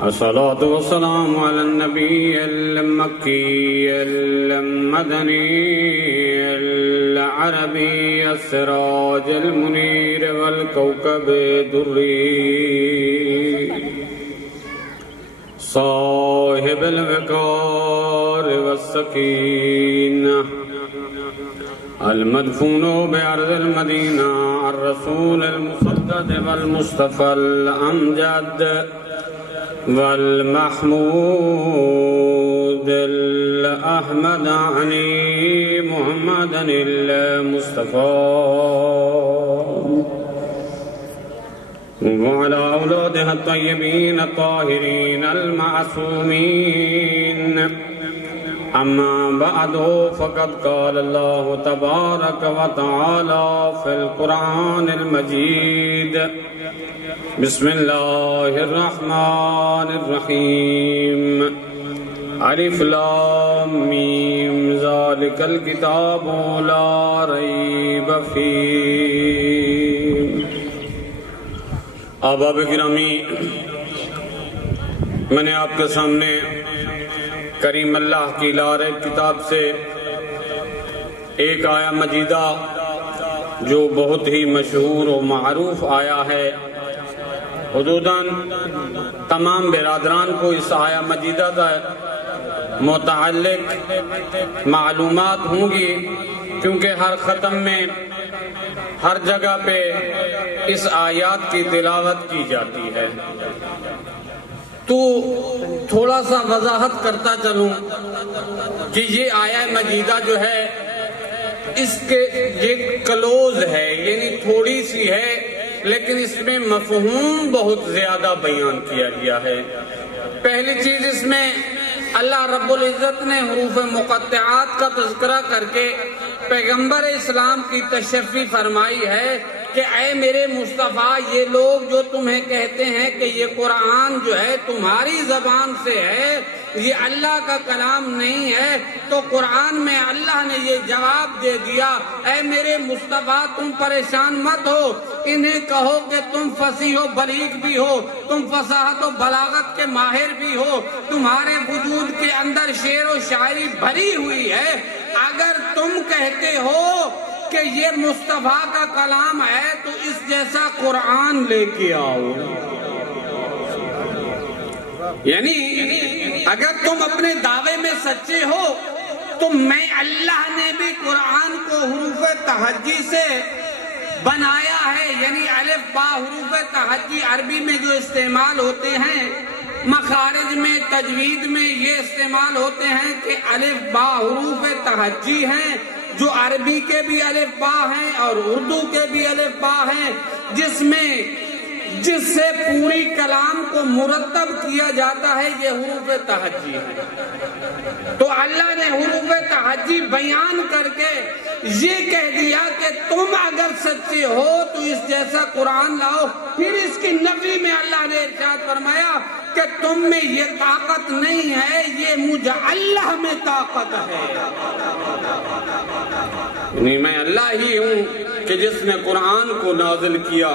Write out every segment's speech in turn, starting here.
الصلاة والسلام على النبي المكي المدني العربي السراج المنير والكوكب الدري صاحب الوقار والسكينة المدفون بأرض المدينة الرسول المصدق والمصطفى الأمجد والمحمود الأحمد عني محمد المصطفى وعلى أولادها الطيبين الطاهرين المعصومين. أما بعد فقد قال الله تبارك وتعالى في القرآن المجيد: بسم الله الرحمن الرحيم. ألف لام ميم ذلك الكتاب لا ريب فيه. احباب گرامی، میں نے آپ کے سامنے کریم اللہ کی لار کتاب سے ایک آیہ مجیدہ جو بہت ہی مشہور و معروف آیا ہے، حدوداً تمام برادران کو اس آیہ مجیدہ کا متعلق معلومات ہوں گی، کیونکہ ہر ختم میں ہر جگہ پہ اس آیات کی تلاوت کی جاتی ہے۔ تو تھوڑا سا وضاحت کرتا چلوں کہ یہ آیہ مجیدہ جو ہے اس کے یہ کلوز ہے، یعنی تھوڑی سی ہے، لیکن اس میں مفہوم بہت زیادہ بیان کیا گیا ہے۔ پہلی چیز، اس میں اللہ رب العزت نے حروف مقطعات کا تذکرہ کر کے پیغمبر اسلام کی تشریح فرمائی ہے کہ اے میرے مصطفیٰ، یہ لوگ جو تمہیں کہتے ہیں کہ یہ قرآن جو ہے تمہاری زبان سے ہے، یہ اللہ کا کلام نہیں ہے، تو قرآن میں اللہ نے یہ جواب دے دیا: اے میرے مصطفیٰ، تم پریشان مت ہو، انہیں کہو کہ تم فصیح و بلیغ بھی ہو، تم فصاحت و بلاغت کے ماہر بھی ہو، تمہارے وجود کے اندر شعر و شاعری بھری ہوئی ہے، اگر تم کہتے ہو کہ یہ مصطفیٰ کا کلام ہے تو اس جیسا قرآن لے کے آؤ۔ یعنی اگر تم اپنے دعوے میں سچے ہو تو میں اللہ نے بھی قرآن کو حروف تہجی سے بنایا ہے، یعنی الف با حروف تہجی عربی میں جو استعمال ہوتے ہیں، مخارج میں، تجوید میں یہ استعمال ہوتے ہیں کہ الف با حروف تہجی ہیں، جو عربی کے بھی الف با ہیں اور اردو کے بھی الف با ہیں، جس سے پوری کلام کو مرتب کیا جاتا ہے، یہ حروف تہجی ہے۔ تو اللہ نے حروف تہجی بیان کر کے یہ کہہ دیا کہ تم اگر سچے ہو تو اس جیسا قرآن لاؤ۔ پھر اس کی نفی میں اللہ نے ارشاد فرمایا کہ تم میں یہ طاقت نہیں ہے، یہ مجھے اللہ میں طاقت ہے، یعنی میں اللہ ہی ہوں کہ جس نے قرآن کو نازل کیا۔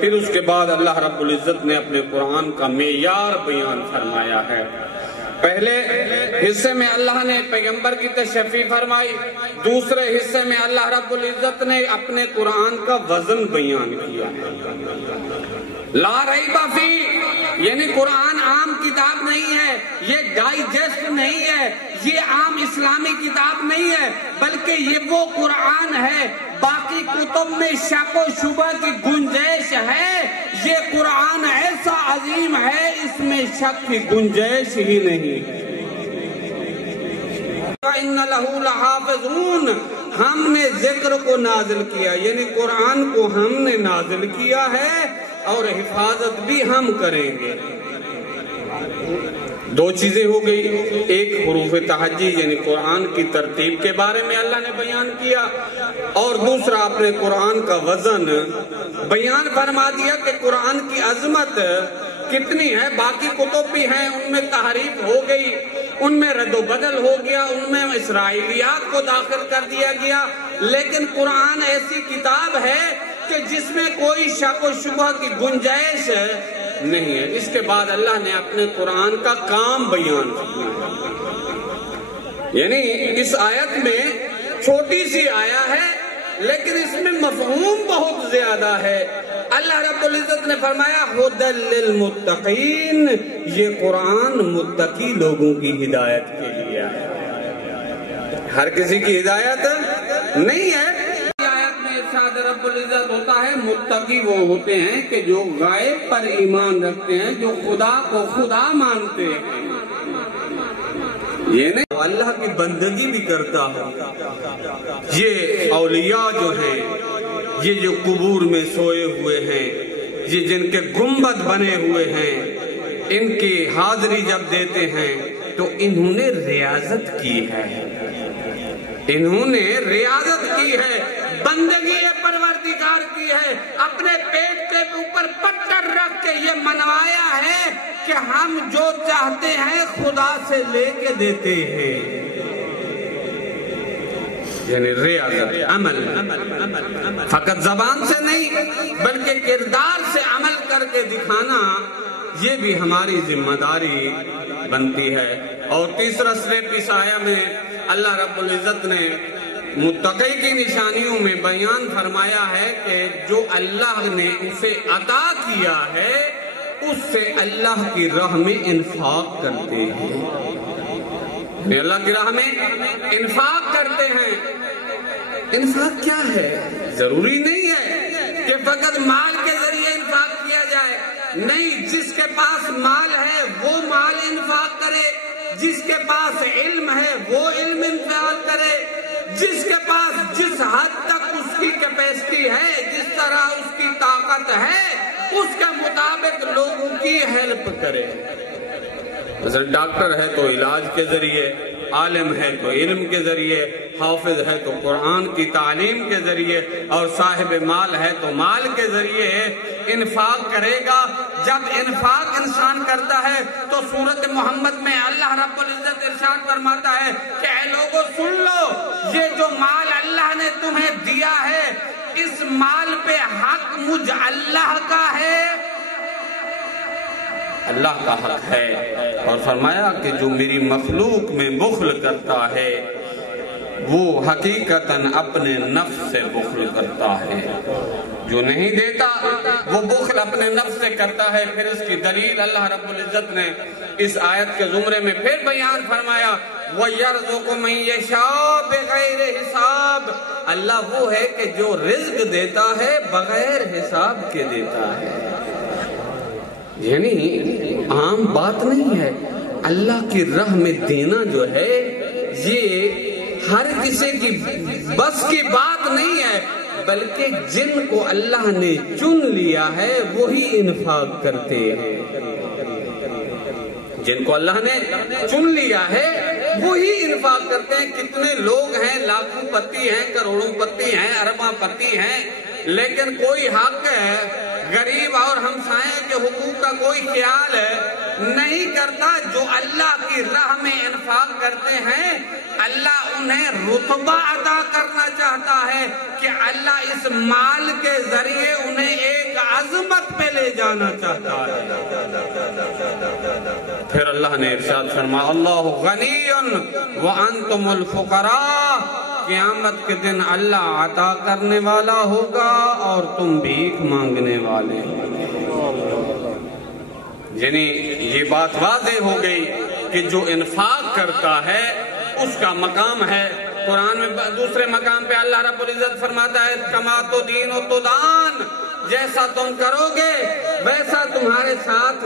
پھر اس کے بعد اللہ رب العزت نے اپنے قرآن کا معیار بیان فرمایا ہے۔ پہلے حصے میں اللہ نے پیغمبر کی تشریح فرمائی، دوسرے حصے میں اللہ رب العزت نے اپنے قرآن کا وزن بیان کیا۔ لا ریب فی، یعنی قرآن عام کتاب نہیں ہے، یہ ڈائجسٹ نہیں ہے، یہ عام اسلامی کتاب نہیں ہے، بلکہ یہ وہ قرآن ہے، باقی کتب میں شک و شبہ کی گنجائش ہے، یہ قرآن ایسا عظیم ہے، اس میں شک کی گنجائش ہی نہیں ہے۔ وَإِنَّ لَهُ لَحَافِظُونَ، ہم نے ذکر کو نازل کیا، یعنی قرآن کو ہم نے نازل کیا ہے اور حفاظت بھی ہم کریں گے۔ دو چیزیں ہو گئی، ایک حروف تہجی یعنی قرآن کی ترتیب کے بارے میں اللہ نے بیان کیا، اور دوسرا اپنے قرآن کا وزن بیان فرما دیا کہ قرآن کی عظمت کتنی ہے۔ باقی کتب بھی ہیں، ان میں تحریف ہو گئی، ان میں رد و بدل ہو گیا، ان میں اسرائیلیات کو داخل کر دیا گیا، لیکن قرآن ایسی کتاب ہے کہ جس میں کوئی شک و شبہ کی گنجائش نہیں ہے۔ اس کے بعد اللہ نے اپنے قرآن کا کام بیان کیا، یعنی اس آیت میں چھوٹی سی آیا ہے لیکن اس میں مفہوم بہت زیادہ ہے۔ اللہ رب العزت نے فرمایا ھدی للمتقین، یہ قرآن متقی لوگوں کی ہدایت کے لیے ہے، ہر کسی کی ہدایت نہیں ہے۔ آیت میں ارشاد رب العزت ہوتا ہے متقی وہ ہوتے ہیں کہ جو غائب پر ایمان رکھتے ہیں، جو خدا کو خدا مانتے ہیں، یہ نہیں اللہ کی بندگی بھی کرتا ہو۔ یہ اولیاء جو ہیں، یہ جو قبور میں سوئے ہوئے ہیں، یہ جن کے گنبد بنے ہوئے ہیں، ان کی حاضری جب دیتے ہیں تو انہوں نے ریاضت کی ہے، انہوں نے ریاضت کی ہے، بندگی پروردگار کی ہے، اپنے پیٹ کے اوپر پتھر رکھ کے یہ منوایا ہے کہ ہم جو چاہتے ہیں خدا سے لے کے دیتے ہیں، یعنی ریاضت عمل، فقط زبان سے نہیں بلکہ کردار سے عمل کر کے دکھانا، یہ بھی ہماری ذمہ داری بنتی ہے۔ اور تیسرا سٹیپ اس آیا میں اللہ رب العزت نے متقی کی نشانیوں میں بیان فرمایا ہے کہ جو اللہ نے اسے عطا کیا ہے اس سے اللہ کی راہ میں انفاق کرتے ہیں، اللہ کی راہ میں انفاق کرتے ہیں۔ انفاق کیا ہے؟ ضروری نہیں ہے کہ فقط مال کے ذریعے انفاق کیا جائے، نہیں، جس کے پاس مال ہے وہ مال انفاق کرے، جس کے پاس علم ہے وہ علم انفاق کرے، جس کے پاس جس حد تک اس کی کیپیسٹی ہے، جس طرح اس کی طاقت ہے، اس کے مطابق لوگوں کی ہیلپ کرے۔ مثلا ڈاکٹر ہے تو علاج کے ذریعے، عالم ہے تو علم کے ذریعے، حافظ ہے تو قرآن کی تعلیم کے ذریعے، اور صاحب مال ہے تو مال کے ذریعے انفاق کرے گا۔ جب انفاق انسان کرتا ہے تو سورۃ محمد میں اللہ رب العزت ارشاد فرماتا ہے کہ اے لوگوں سن لو، یہ جو مال اللہ نے تمہیں دیا ہے، اس مال پہ حق مجھ اللہ کا ہے، اللہ کا حق ہے۔ اور فرمایا کہ جو میری مخلوق میں بخل کرتا ہے وہ حقیقتاً اپنے نفس سے بخل کرتا ہے، جو نہیں دیتا وہ بخل اپنے نفس سے کرتا ہے۔ پھر اس کی دلیل اللہ رب العزت نے اس آیت کے زمرے میں پھر بیان فرمایا وَيَرْزُقُ مَن يَشَاءُ بِغَيْرِ حساب، اللہ وہ ہے کہ جو رزق دیتا ہے بغیر حساب کے دیتا ہے، یعنی عام بات نہیں ہے۔ اللہ کی راہ میں دینا جو ہے یہ ہر کسی کی بس کی بات نہیں ہے، بلکہ جن کو اللہ نے چن لیا ہے وہی انفاق کرتے ہیں، جن کو اللہ نے چن لیا ہے وہی انفاق کرتے ہیں۔ کتنے لوگ ہیں، لاکھوں پتی ہیں، کروڑوں پتی ہیں، ارباں پتی ہیں، لیکن کوئی حق ہے غریب اور ہمسائے کے حقوق کا کوئی خیال نہیں کرتا۔ جو اللہ کی راہ میں انفاق کرتے ہیں اللہ انہیں رتبہ عطا کرنا چاہتا ہے کہ اللہ اس مال کے ذریعے انہیں ایک عظمت پہ لے جانا چاہتا ہے۔ پھر اللہ نے ارشاد فرمایا اللہ غنی وانتم الفقراء، قیامت کے دن اللہ عطا کرنے والا ہوگا اور تم بھیک مانگنے والے یعنی یہ بات واضح ہو گئی کہ جو انفاق کرتا ہے اس کا مقام ہے۔ قرآن میں دوسرے مقام پہ اللہ رب العزت فرماتا ہے کما تو دین و تو دان، جیسا تم کرو گے ویسا تمہارے ساتھ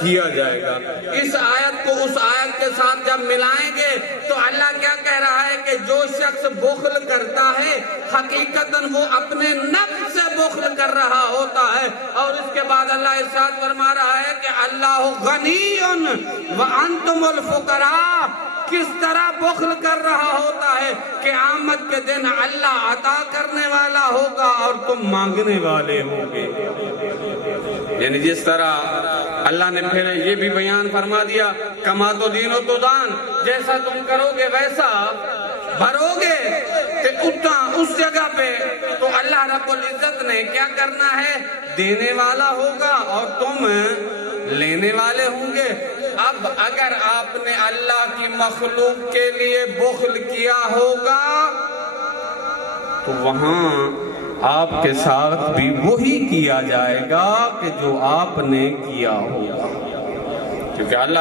کیا جائے گا۔ اس آیت کو اس آیت کے ساتھ جب ملائیں گے تو اللہ کیا کہہ رہا ہے کہ جو شخص بخل کرتا ہے حقیقتاً وہ اپنے نفس سے بخل کر رہا ہوتا ہے، اور اس کے بعد اللہ ارشاد فرما رہا ہے کہ اللہ غنی وانتم الفقراء، کس طرح بخل کر رہا ہوتا ہے کہ قیامت کے دن اللہ عطا کرنے والا ہوگا اور تم مانگنے والے ہوگے۔ یعنی جس طرح اللہ نے پھر یہ بھی بیان فرما دیا کما تو دین و تو دان، جیسا تم کرو گے ویسا بھرو گے۔ اس جگہ پہ تو اللہ رب العزت نے کیا کرنا ہے؟ دینے والا ہوگا اور تم لینے والے ہوں گے۔ اب اگر آپ نے اللہ کی مخلوق کے لیے بخل کیا ہوگا تو وہاں آپ کے ساتھ بھی وہی کیا جائے گا کہ جو آپ نے کیا ہوگا، کیونکہ اللہ